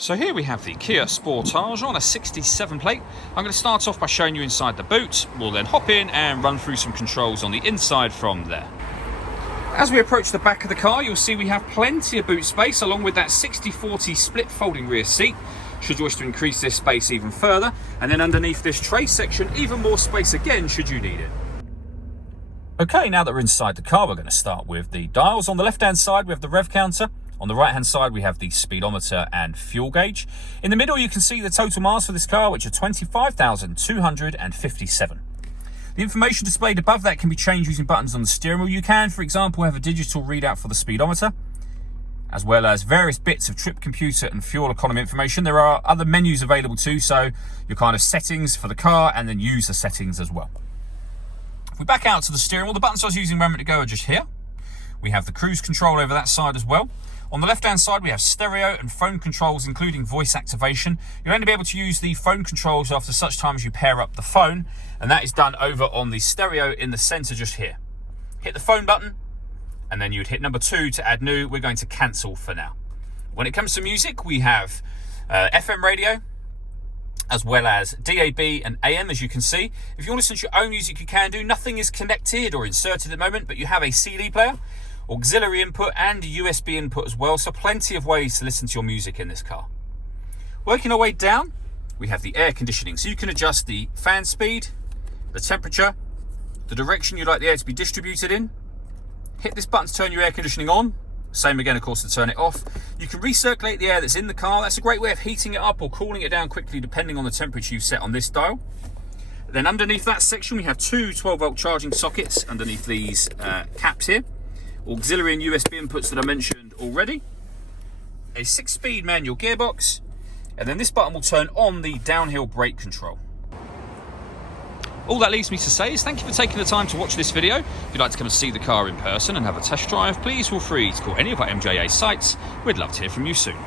So here we have the Kia Sportage on a 67 plate. I'm going to start off by showing you inside the boot. We'll then hop in and run through some controls on the inside from there. As we approach the back of the car, you'll see we have plenty of boot space along with that 60/40 split folding rear seat, should you wish to increase this space even further. And then underneath this tray section, even more space again should you need it. Okay, now that we're inside the car, we're going to start with the dials. On the left-hand side, we have the rev counter. On the right-hand side, we have the speedometer and fuel gauge. In the middle, you can see the total miles for this car, which are 25,257. The information displayed above that can be changed using buttons on the steering wheel. You can, for example, have a digital readout for the speedometer, as well as various bits of trip computer and fuel economy information. There are other menus available too, so your kind of settings for the car and then user settings as well. If we back out to the steering wheel, the buttons I was using a moment ago are just here. We have the cruise control over that side as well. On the left-hand side, we have stereo and phone controls, including voice activation. You'll only be able to use the phone controls after such time as you pair up the phone, and that is done over on the stereo in the center just here. Hit the phone button, and then you'd hit number 2 to add new. We're going to cancel for now. When it comes to music, we have FM radio, as well as DAB and AM, as you can see. If you want to listen to your own music, you can do. Nothing is connected or inserted at the moment, but you have a CD player, auxiliary input and USB input as well, so plenty of ways to listen to your music in this car. Working our way down, we have the air conditioning, so you can adjust the fan speed, the temperature, the direction you'd like the air to be distributed in. Hit this button to turn your air conditioning on. Same again, of course, to turn it off. You can recirculate the air that's in the car. That's a great way of heating it up or cooling it down quickly depending on the temperature you've set on this dial. Then underneath that section, we have 2 12-volt charging sockets underneath these caps here. Auxiliary and USB inputs that I mentioned already. A 6-speed manual gearbox. And then this button will turn on the downhill brake control. All that leaves me to say is thank you for taking the time to watch this video. If you'd like to come and see the car in person and have a test drive, please feel free to call any of our MJA sites. We'd love to hear from you soon.